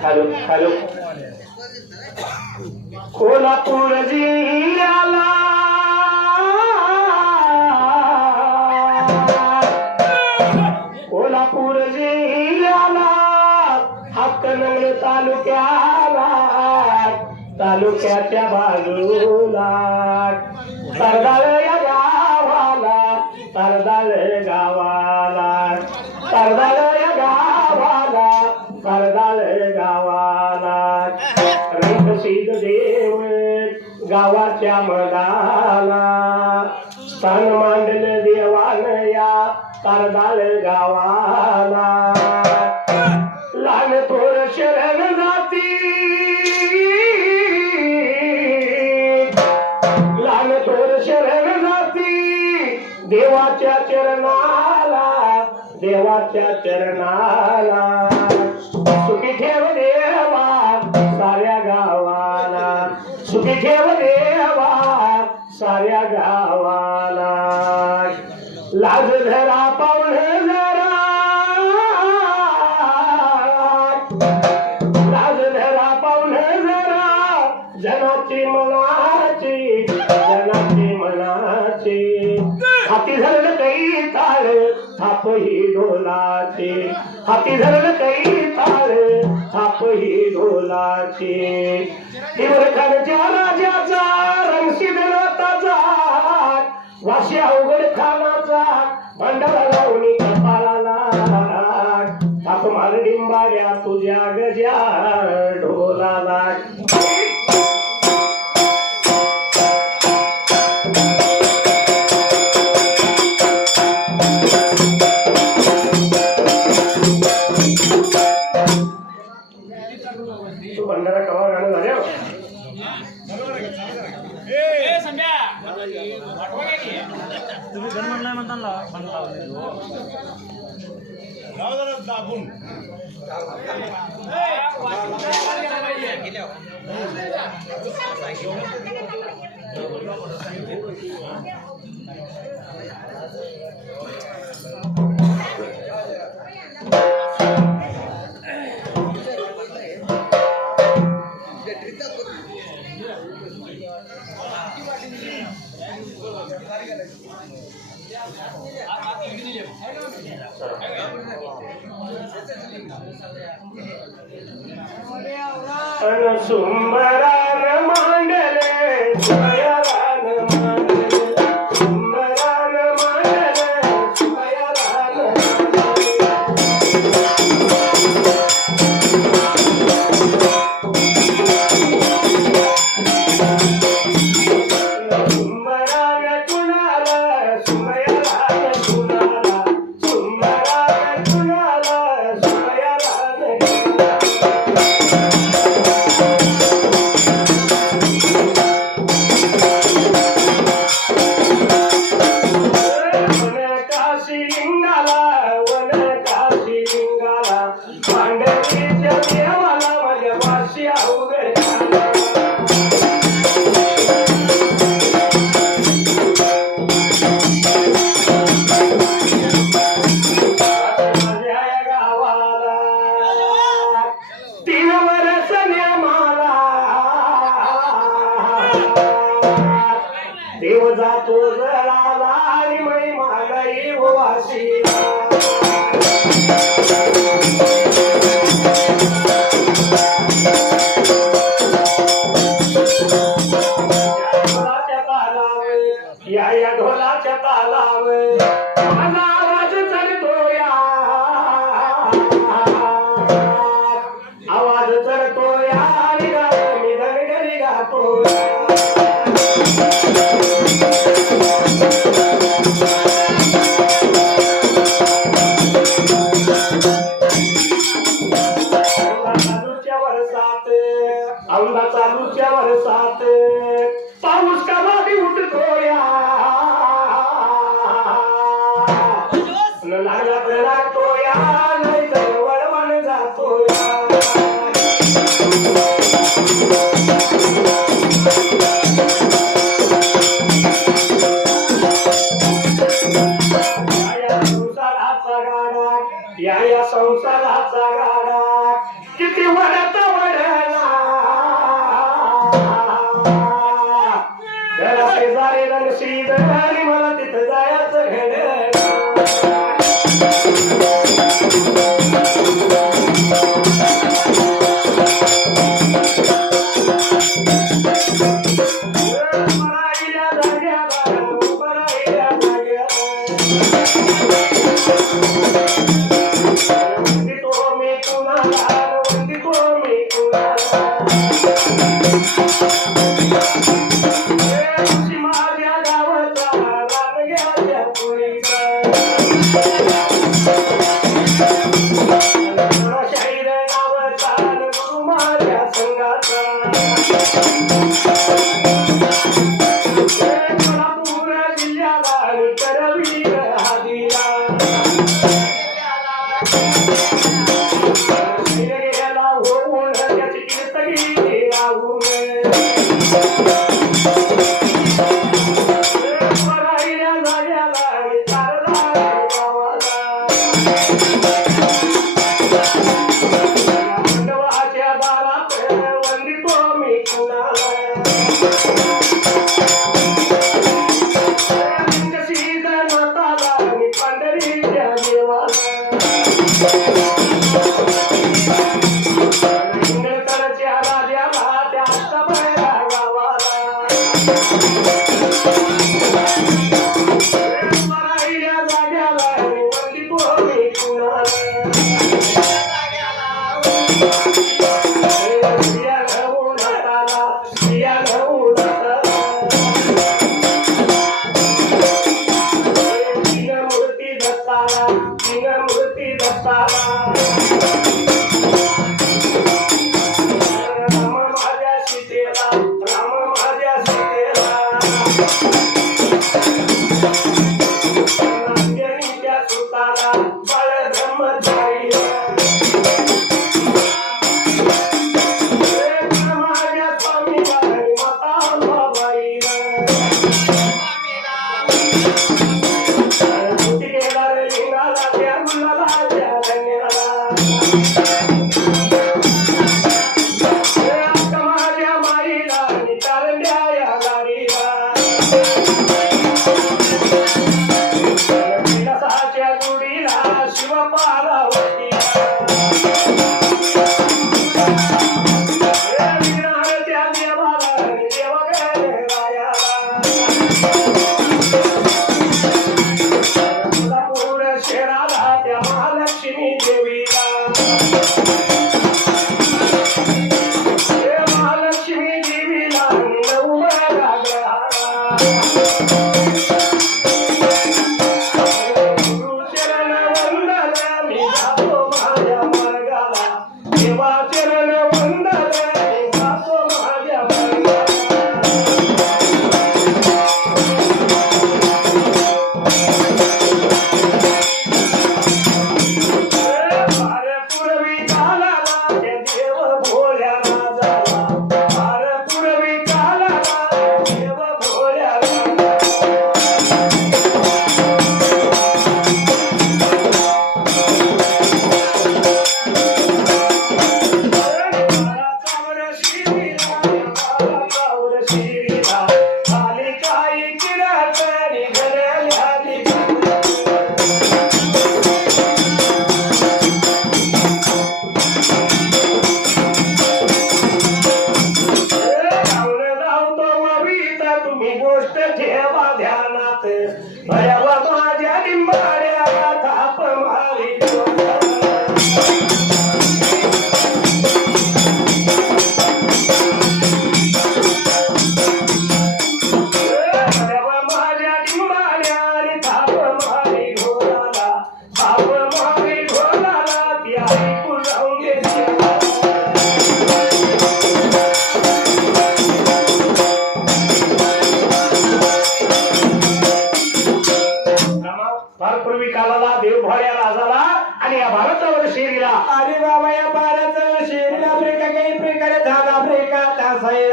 Hello hello Kolhapur जिल्ह्याला कोल्हापूर जिल्ह्याला हातकणंगले तालुक्याला तालुक्याच्या बाजूला तरदाळ या गावाला तरदाळ गावाला तरदाळ या गावाला तरदाळ गावाला रंगसिद्ध देव गावाच्या मदाला स्थान मांडलं देवान या तरदाळ गावाला लहान थोर शरण जाती लहान थोर शरण जाती देवाच्या चरणाला देवाच्या चरणाला सुखी ठेव देवा साऱ्या गावाला सुखी ठेव देवा साऱ्या गावाला लाज धरा पाऊण जरा लाज धरा पाऊण जरा जनाची मनाची जनाची मनाची हाती धरलं काही ताळ थाप ही ढोलाची हाती धरलं काही ताळ थाप ही ढोलाची हिवरखानच्या राजाचा रंगसिद्ध नाथाचा वाशी अवघड खानाचा भंडारा लावणी कपाळाला थाप मार डिंबाऱ्या तुझ्या गजा ढोलाला भंडारा कवा गाणं झालं तुम्ही घर म्हणलाय म्हणता दाबून सुंबरान मांडले सुमयारान मांडले सुंबरान मांडले सुमयारान सुंबरान कुणाला सुमयारान कुणाला सुंबरान कुणाला सुमयारान देव जातो जळाला आणि मै मागाई वाशीला या ढोलाच्या तालावर माझा आवाज चढतो या आवाज चढतो या आणि मी धनगरी गातो चालूच्या वर्षात पाऊस कधी उठतो या लागतो या नाही तर वळवण जातो संसाराचा गाडा या संसाराचा गाडा किती वडत वडला शेजारी रणशीद आणि मला तिथं जायचं घड Thank you.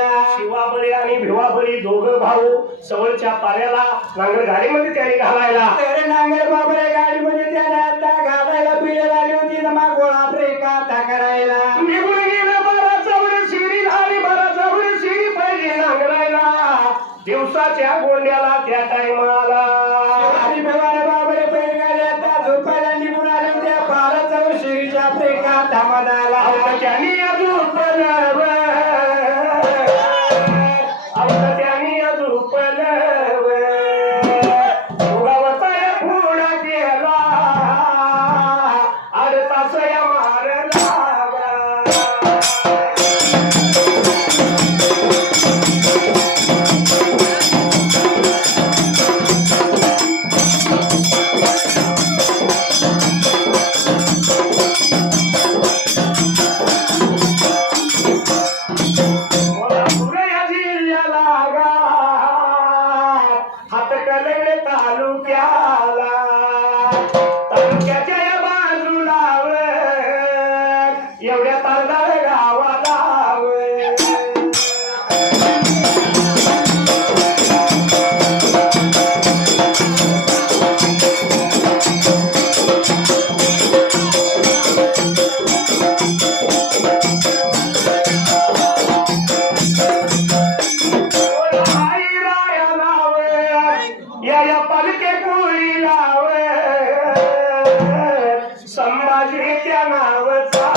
राहिला. शिवाबळी आणि भिवाबळी दोघं भाऊ सवलच्या पाऱ्याला नांगर गाडीमध्ये त्याने घालायला. तर नांगर बाबरे गाडीमध्ये त्याने आता घालायला पिढे झाली होती ना मग गोळा ब्रेक आता करायला. निघून गेलं बाराचा वर शिरी झाली, बाराचा वर शिरी पाहिजे नांगरायला. दिवसाच्या गोंड्याला त्या टायमाला आणि बेवाने बाबरे बैलगाडी आता झोपायला निघून आले त्या 12 शिरीच्या ब्रेका धामादाला. त्याने अजून पलव, त्याने अजून पलव उगावता पुढा गेला अडतास या मारला. एवढ्या तारदार गावाला या पालके कोळी लाव संभाजी त्या नावचा.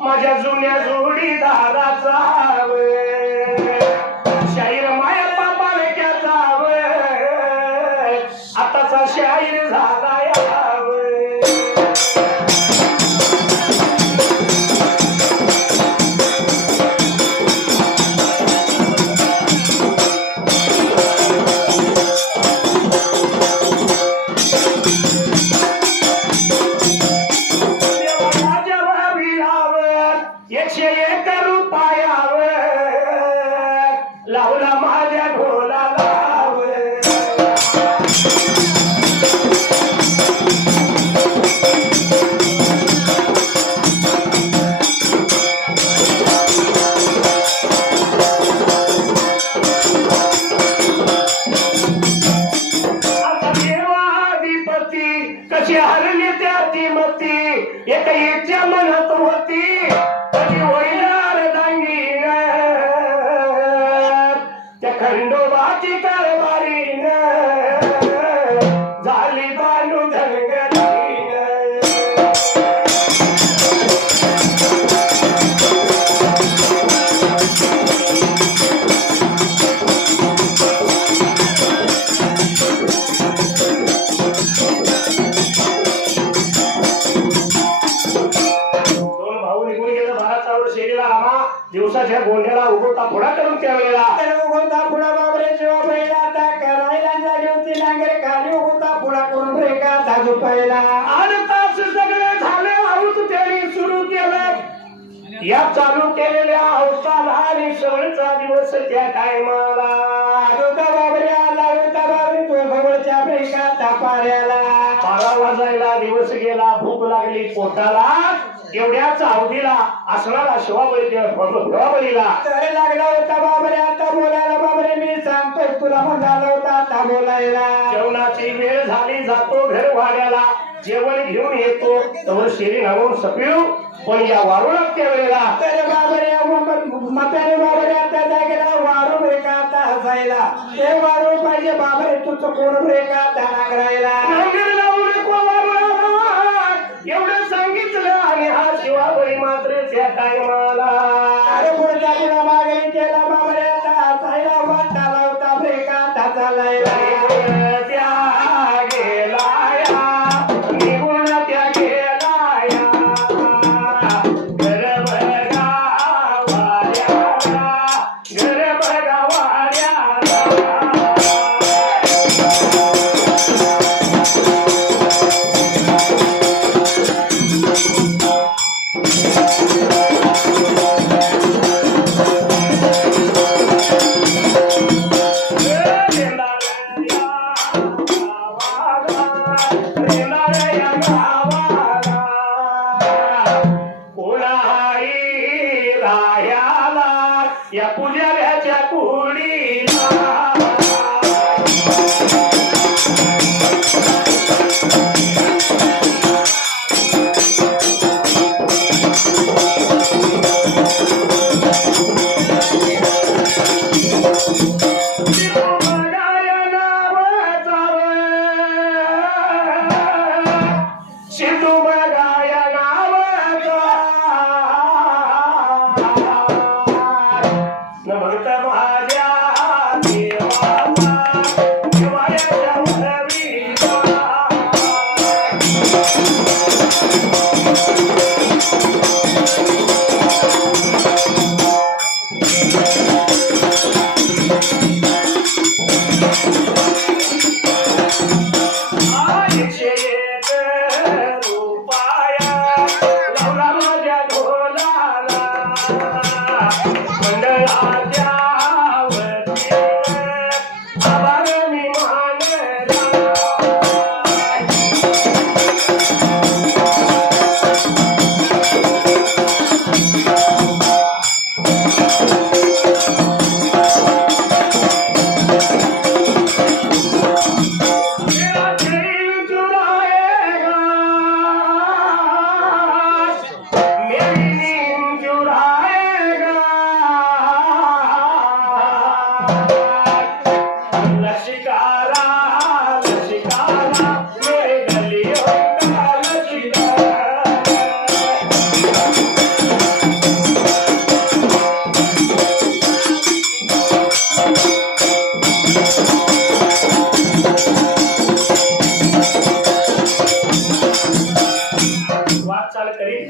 माझ्या जुन्या जोडीदाराचा शाहीर माया पापालक्याचा आताचा शाहीर झाला लावला माझ्या ढोलाला. आता देवाधिपती कशी हरली त्या ती मती एका इच्छा म्हणत होती कधी होईनार दांगीन त्या खंडोबाची कारभारीन झाली बानू धनगरीन. दोन भाऊ निघून गेले 12चा वर शेरीला आम्हा दिवसाच्या गोंड्याला उगवता पुढा करून त्यावेळेला उगवता पुढा बाबरे जेव्हा पहिला आता करायला झाली होती नांगरे खाली उगवता पुढा करून ब्रेका धाजू पहिला. 8 तास सगळे झाले आहोत त्यांनी सुरू केलं या चालू केलेल्या अवसाला आणि सवळचा दिवस त्या टायमाला. होता बाबरे आला होता बाबरे तो भगवच्या ब्रेका तापाऱ्याला. 12 वाजायला दिवस गेला, भूक लागली पोटाला. एवढ्याच अवधीला असणारा शिवाबळीला तर लागला होता बाबरे आता बोलायला. बाबरे मी सांगतोय तुला मग झाला होता आता बोलायला. जेवणाची वेळ झाली, जातो घर वाड्याला. जेवण घेऊन येतो तर शेरी नावून सपिळू पण या वारुळात त्या वेळेला तर बाबरे म्हातारे बाबरे आता जागेला वारू ब्रेका आता हसायला. ते वारू पाहिजे बाबरे तुझं कोण ब्रेका आता नांगरायला. नांगर लावू नको वारुळाला एवढं सांगितलं आणि हा शिवाबळी मात्र त्या टायमाला अरे पुढच्या पुढा मागणी केला बाबरे आता हसायला. वाटा लावता ब्रेका आता चालायला. त्या गेलाया निघून त्या गेलाया घर बघा वाड्याला, घर बघा वाड्याला. या गावाला कोणाही राह्याला या पुजाऱ्याच्या कुडीला सिद्धू बघाय नावाचा न भक्त माझ्या देवाचा देवाच्या उदवीचा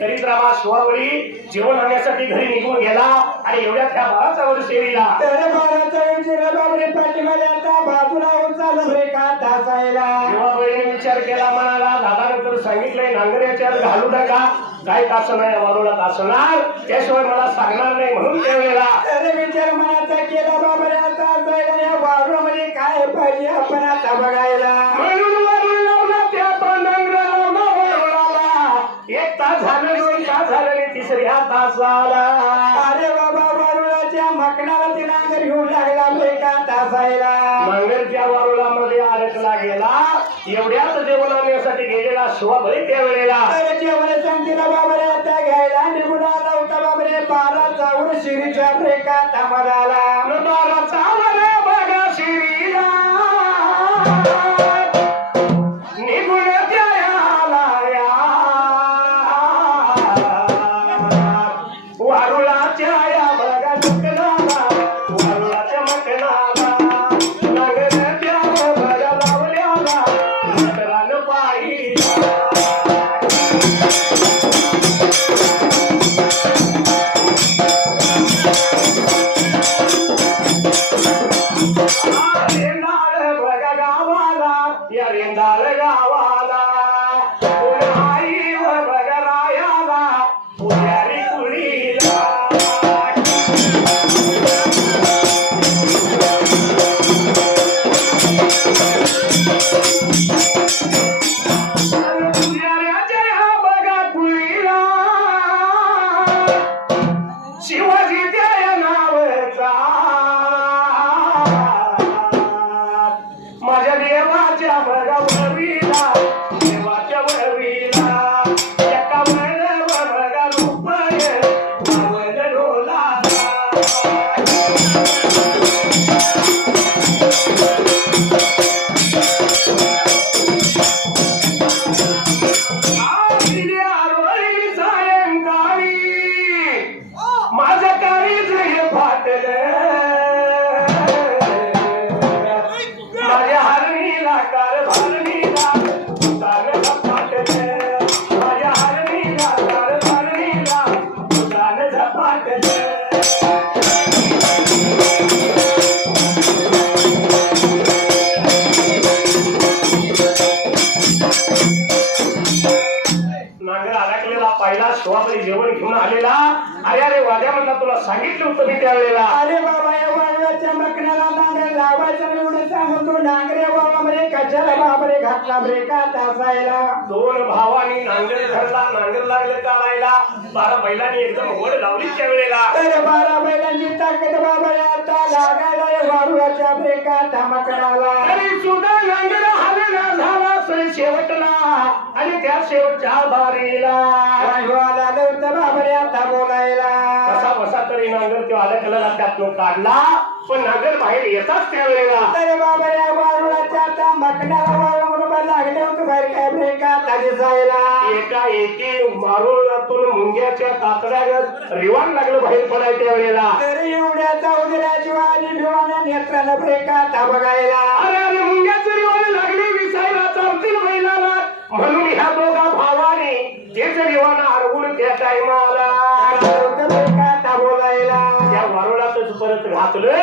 करीत रामा शिवावळी जेवण आणण्यासाठी घरी निघून गेला आणि एवढ्यात ह्या बाळाचा वर सेवीला तर बाळाचा उंचीला बाबरे पाठीमध्ये आता बाजूला चालू रे का तासायला शिवावळीने विचार केला म्हणाला दादाने तर सांगितलंय नांगऱ्याच्या घालू नका काय तास नाही वारूला तासणार त्याशिवाय मला सांगणार नाही म्हणून ठेवलेला तर विचार मनाचा केला बाबरे आता जायला या वावरामध्ये काय पाहिजे आपण आता बघायला म्हणून वरून लावला त्या पण नांगरा लावला वरुणाला 1 तास झालं 2 तास झालं आणि तिसऱ्या तासाला अरे बाबा वारुळाच्या मकणाला ती नांगर घेऊन लागला का तासायला मंगळच्या वारुळामध्ये अडकला गेला एवढ्याच जेवण आणण्यासाठी गेलेला शिवाभाई त्यावेळेला तर जेवण सांगतीला बाबरे आता घ्यायला निघून आला होता बाबरे 12 जाऊन शिरीच्या ब्रेका तमराला 12 चावला बघा शिरीला निघून त्याला या वारुळाच्या या बघा मकनाला वारुळाच्या मकनाला नांगरच्या बघा लावल्याला नांगरानं पाहिला पहिला शिवापरी जेवण घेऊन आलेला. अरे अरे वाद्या म्हणला तुला सांगितलं होतं मी त्यावेळेला. अरे बाबा या वाळव्याच्या मकण्याला नांगर लावायचं एवढं सांगून तू नांगरे बाबा म्हणजे कशाला बाबरे घातला ब्रेका तासायला. दोन भावानी नांगर धरला, नांगर लागले काढायला. 12 बैलांनी एकदम वड लावली त्यावेळेला. अरे 12 बैलांची ताकद बाबा आता लागायला या वाळव्याच्या ब्रेका मकण्याला. तरी सुद्धा नांगर हालेला झाला शेवटला आणि त्या शेवटच्या बारीला वाळवाला नव्हतं बाबरे आता बोलायला. कसा बसा तरी नांगर तो आल्या कलला त्यातून काढला, पण नांगर बाहेर येताच त्यावेळेला. अरे बाबा या वाळव्याच्या आता मकण्याला वाळवा म्हणून लागले होते बाहेर काय ब्रेका ताजी जायला. एका एकी मारुळातून मुंग्याच्या कातड्यागत रिवाण लागलं बाहेर पडाय त्यावेळेला. तरी एवढ्याचा उदरा जीवानी भिवाना नेत्रानं ब्रेका ता बघायला. अरे अरे मुंग्याचं रिवाण लागली विसायला चालतील बैलाला, म्हणून ह्या दोघा भावाने तेच रिवाण अडवून त्या टायमाला ब्रेका ता बोलायला. त्या वारुळातच परत घातलं.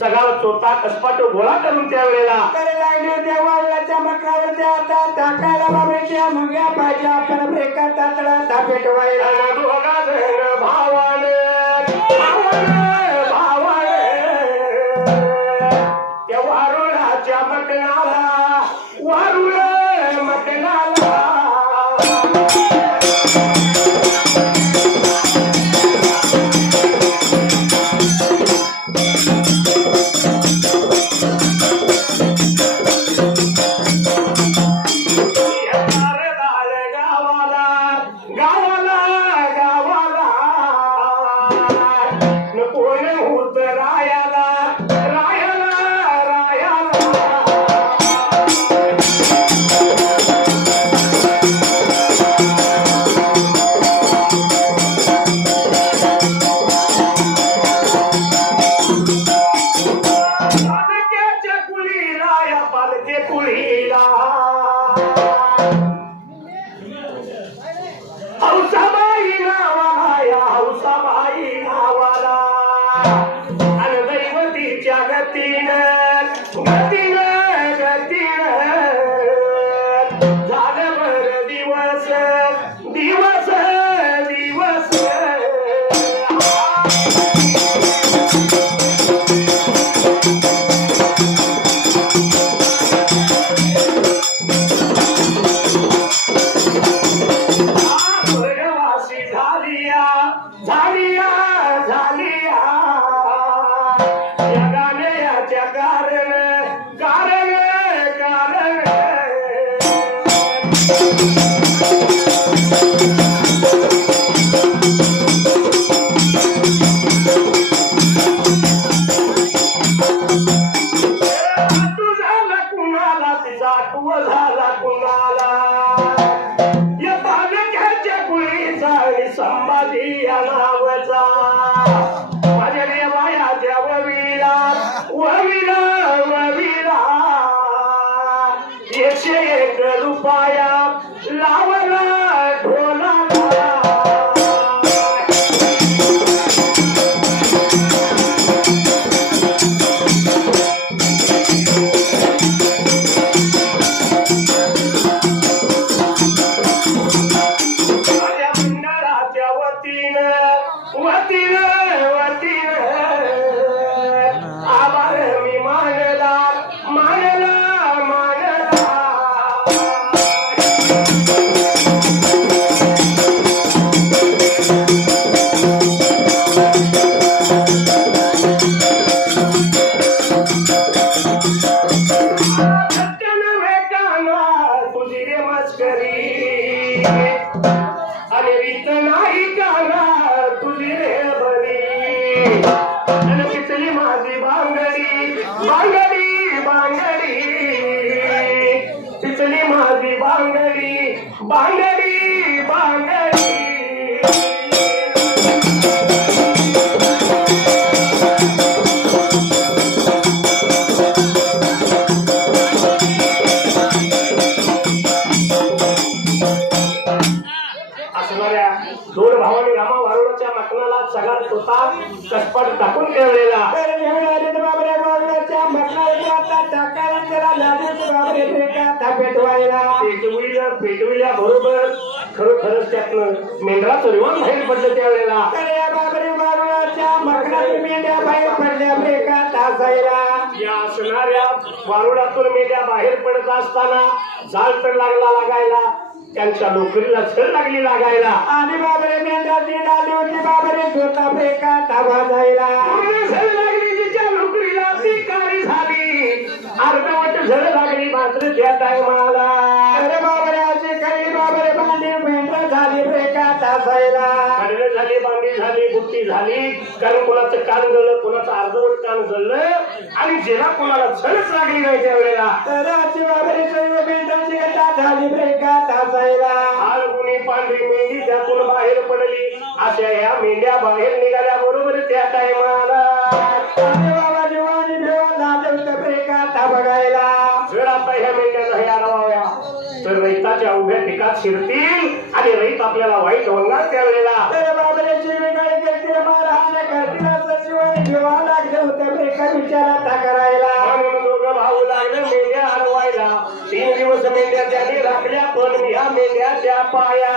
सगळा चोथा कसपाट गोळा करून त्यावेळेला तरी लागली होत्या वाळव्याच्या मकरावरती आता टाकायला बाबरेच्या मुंग्या पाहिजे आपण ब्रेका तातडा ता पेटवायला. दोघा जण भावाने भावाने भावाने त्या वारुळाच्या मकनाला वारुळ मकनाला हौसाबाई नावाला आणि दैवतीच्या गतीनं झालं बर दिवस दिवस दिवस. झालिया या गाण्याच्या कारण कारण कारण तू झाला कुणाला तिचा आठव झाला कुणाला या तालुक्याच्या कुळीचा आणि संभाजी या नावाचा माझ्या देवायाच्या वविला वविला वविला 101 रुपया लावला ढोलाला. आभार मी मानला मानला मानला. तुझी रे मस्करी आणि रीत नाही काना तुझी रे बरी आणि किचली माझी बांगडी बांगडी बांगडी किचली माझी बांगडी बांगडी बांगडी. असणाऱ्या दोन भावांनी रामा वारुळाच्या मकनाला सगळा होता कसपट टाकून ठेवलेला. पेटविल्या बरोबर खरोखरच त्यातनं मेंढराचं रिवण बाहेर पडलं त्यावेळेला. अरे बाबरे वारुळाच्या मकरात मेंढ्या बाहेर पडल्या ब्रेकात असायला. या असणाऱ्या वारुळातून मेंढ्या बाहेर पडत असताना जाळ तर लागायला, त्यांच्या नोकरीला झळ लागली लागायला. आणि बाबरे मेंढ्या ती आली होती बाबरे स्वतः ब्रेकात आवाज जायला. झळ लागली तिच्या नोकरीला ती काळी झाली, अर्धवट झळ लागली मात्र त्या टायमाला. अरे बाबरे अशी काही बाबरे बांधली मेंढ्या झाली ब्रेकात असायला. कडलं झाली, बांगडी झाली, बुट्टी झाली, कारण कोणाचं कान जळलं, कोणाचं अर्धवट कान जळलं आणि जेव्हा कोणाला झळच लागली नाही त्यावेळेला तर अशी बाबरे सर्व मेंढ्याची गटा झाली ब्रेकात असायला. आळगुणी पांढरी मेंढी त्यातून बाहेर पडली. अशा या मेंढ्या बाहेर निघाल्या बरोबर त्या टायमाला अरे बाबा जीवानी देवा झाले होते ब्रेकात बघायला. जर आता ह्या मेंढ्या नाही आडवाव्या तर रैताच्या उभ्या पिकात शिरतील आणि रैत आपल्याला वाईट होणार त्यावेळेला. तर बाबरे शिवीगाळी करतील मारहाण करतील असं जीवानी देवा लागले होते ब्रेका विचारात करायला. म्हणून दोघं भाऊ लागले मेंढ्या हरवायला. 3 दिवस मेंढ्या त्याने राखल्या पण ह्या मेंढ्याच्या पाया.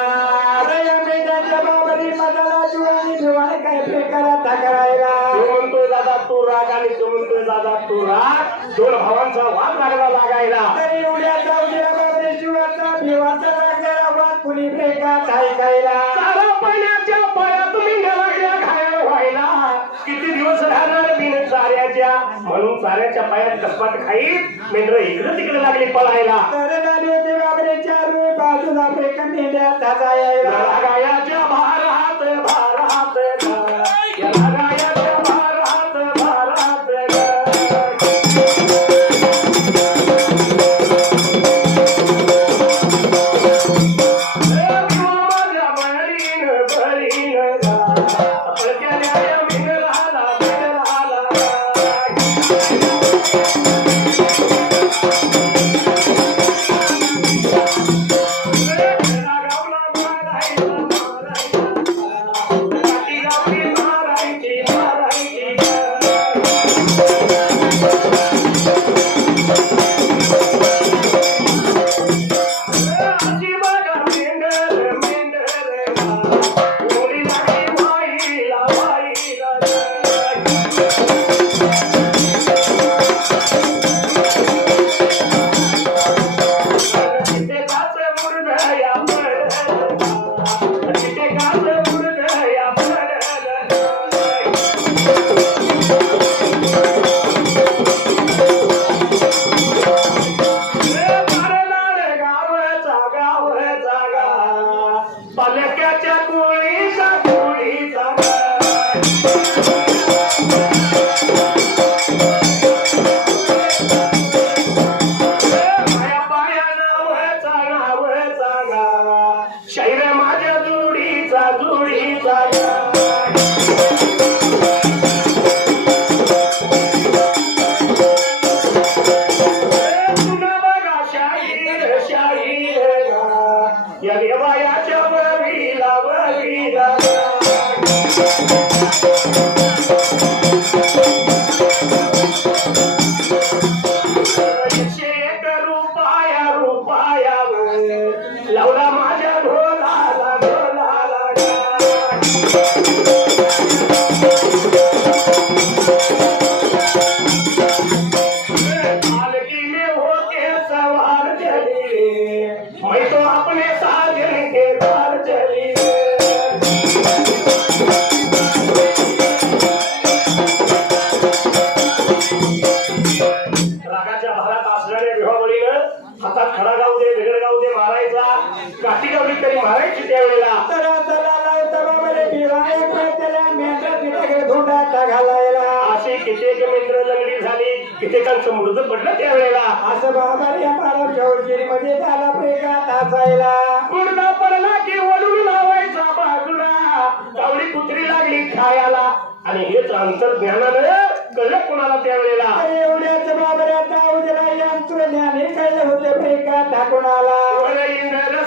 अरे या मेंढ्याच्या बाबरी मधाला जीवानी देवाने काय प्रकारात करायला. तो म्हणतोय दादा तू राग आणि तो म्हणतोय दादा तू राग. दोन भावांचा वाद लागला लागायला. तरी एवढ्या जाऊया बाबरे शिवाचा भिवाचा लागलेला वाद कुणी ब्रेकात ऐकायला. चारा पाण्याच्या पायात मेंढ्या लागल्या घायल व्हायला. किती दिवस राहणार बिन चाऱ्याच्या, म्हणून चाऱ्याच्या पायात कसपाट खाईत मेंढर इकडे तिकडे लागली पळायला. तर झाली होती बाबरे चारू बाजूला ब्रेक मेंढ्या ताजा यायला. गायाच्या भारात भारात या गायाच्या भारात भारात माझ्या बळीन बळीन मिळाला पालक्याच्या गोळीचा गोळीचा माया पाया नावचा शैर माझ्या जोडीचा जोडीचा तुला बघा शाहीर शाहीर या देवायाच्या बळीला बळीला रुपया लावला माझ्या ढोलाला ढोलाला पालकी में होके सवार चली मैं तो अपने साजन के द्वार चली रागाच्या भारात असणाऱ्या विवाहबळीनं हातात खडा गाऊ दे वेगळ गाऊ दे मारायचा काठी गावली तरी मारायची त्यावेळेला तर चला लावता बाबरे भिवाया त्याला मेंढ्या तिथे धोंडात घालायला. अशी कित्येक मेंढर लंगडी झाली कित्येकांचं मृत पडलं त्यावेळेला असं बाबा या मानव मध्ये झाला ब्रेकात असायला. मुर्दा पडला की वडून लावायचा बाजूला कावडी कुत्री लागली खायला आणि हेच अंतर्ज्ञानानं कळलं कोणाला त्यावेळेला. एवढ्याच बाबऱ्यात उद्या यंत्र ज्ञानी कळले होते ब्रेकात कोणाला. इंद्र